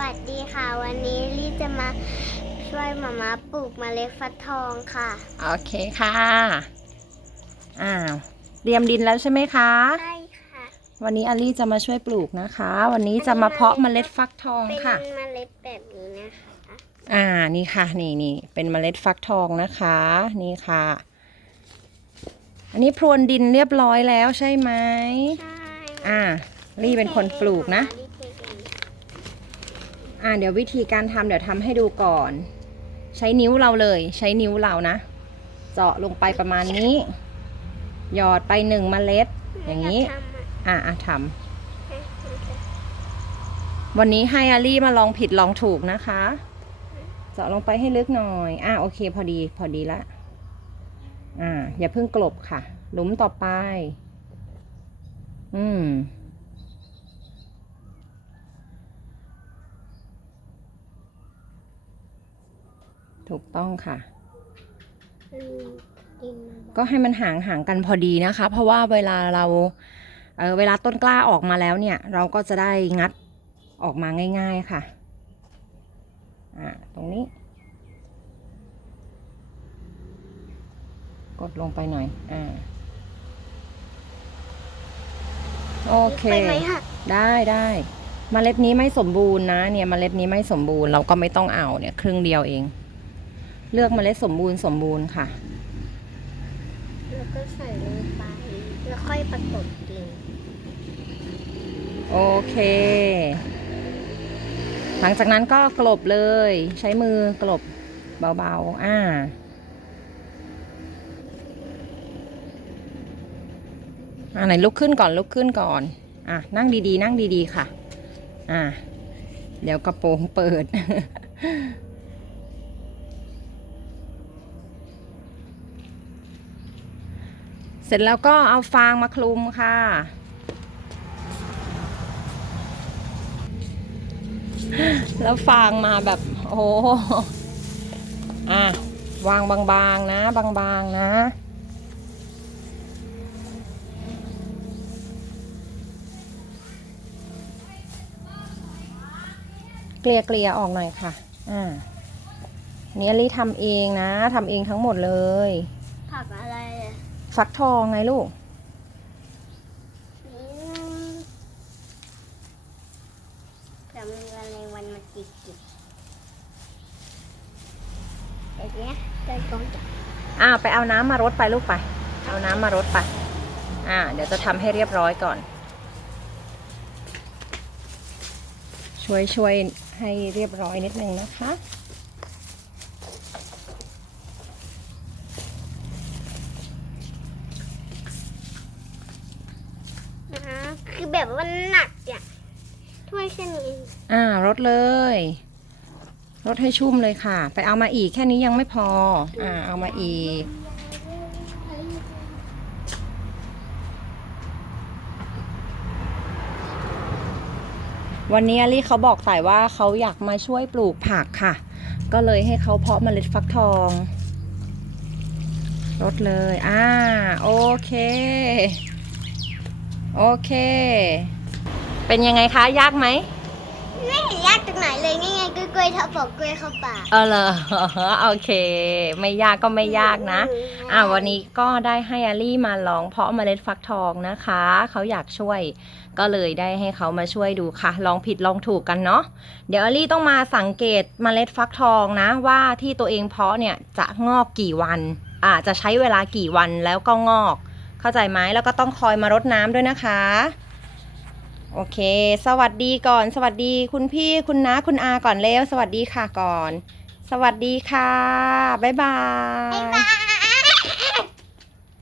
วัสดีค่ะ วันนี้ลี่จะมาช่วยหมามาปลูกเมล็ดฟักทองค่ะโอเคค่ะอ้าวเตรียมดินแล้วใช่ไหมคะใช่ค่ะ วันนี้อลี่จะมาช่วยปลูกนะคะ วันนี้จะมาเพาะเมล็ดฟักทองเป็นค่ะเมล็ดแบบนี้นะคะอ่านี่ค่ะนี่นี่เป็นเมล็ดฟักทองนะคะ นี่ค่ะ อันนี้พรวนดินเรียบร้อยแล้วใช่ไหมใช่อ่าลี่เป็นคนปลูกนะลี่เทเอ่าเดี๋ยววิธีการทำเดี๋ยวทำให้ดูก่อน ใช้นิ้วเราเลย ใช้นิ้วเรานะ เจาะลงไปประมาณนี้ หยอดไปหนึ่งเมล็ด อย่างนี้ อ่าอะทำวันนี้ให้อาลี่มาลองผิดลองถูกนะคะ เจาะลงไปให้ลึกหน่อย อะโอเค พอดีพอดีละอ่า อย่าเพิ่งกลบค่ะ หลุมต่อไป อืม ถูกต้องค่ะ ก็ให้มันห่างห่างกันพอดีนะคะ เพราะว่าเวลาเราเออเวลาต้นกล้าออกมาแล้วเนี่ย เราก็จะได้งัดออกมาง่าย ๆค่ะอ่าตรงนี้ กดลงไปหน่อยอ่าโอเคไปไหมคะได้ได้เมล็ดนี้ไม่สมบูรณ์นะเนี่ยเมล็ดนี้ไม่สมบูรณ์เราก็ไม่ต้องเอาเนี่ยครึ่งเดียวเอง เลือกเมล็ดสมบูรณ์สมบูรณ์ค่ะ แล้วก็ใส่ลงไป แล้วค่อยประกบดินโอเค หลังจากนั้นก็กลบเลย ใช้มือกลบเบาๆ อ่า อ่าไหนลุกขึ้นก่อนลุกขึ้นก่อน อะนั่งดีๆ นั่งดีๆค่ะ อ่า เดี๋ยวกระโปรงเปิด เสร็จแล้วก็เอาฟางมาคลุมค่ะ แล้วฟางมาแบบโอ้โหอะวางบางๆนะ บางๆนะเกลี่ยเกลี่ยๆออกหน่อยค่ะ อ่า เนี่ยลี่ทำเองนะ ทำเองทั้งหมดเลย ผักอะไร ฟักทองไงลูกอืมแต่มีแมลงวันมาจิกจิกแบบเนี้ยเดินตรงจับอ่าไปเอาน้ำมารดไปลูกไป เอาน้ำมารดไป อ่า เดี๋ยวจะทำให้เรียบร้อยก่อน ช่วยช่วยให้เรียบร้อยนิดนึงนะคะ นะ คือแบบว่าหนักอะถ้วยแค่นี้อ่ารดเลยรดให้ชุ่มเลยค่ะ ไปเอามาอีกแค่นี้ยังไม่พอ อ่า เอามาอีก วันนี้อลี่เขาบอกใส่ว่าเขาอยากมาช่วยปลูกผักค่ะ ก็เลยให้เขาเพาะเมล็ดฟักทองรดเลย อ่า โอเค โอเค เป็นยังไงคะ ยากไหม ไม่เห็นยากตรงไหนเลยง่ายๆกล้วยๆเท่าปอกกล้วยเข้าปากเออเหรอ โอเค ไม่ยากก็ไม่ยากนะ อ่าวันนี้ก็ได้ให้อาลี่มาลองเพาะเมล็ดฟักทองนะคะ เขาอยากช่วย ก็เลยได้ให้เขามาช่วยดูค่ะ ลองผิดลองถูกกันเนาะ เดี๋ยวอาลี่ต้องมาสังเกตเมล็ดฟักทองนะ ว่าที่ตัวเองเพาะเนี่ยจะงอกกี่วันอ่าจะใช้เวลากี่วันแล้วก็งอก เข้าใจไหมแล้วก็ต้องคอยมารดน้ำด้วยนะคะ โอเค สวัสดีก่อน สวัสดีคุณพี่คุณน้าคุณอาก่อนเร็วสวัสดีค่ะก่อน สวัสดีค่ะ บ๊ายบายบ๊ายบาย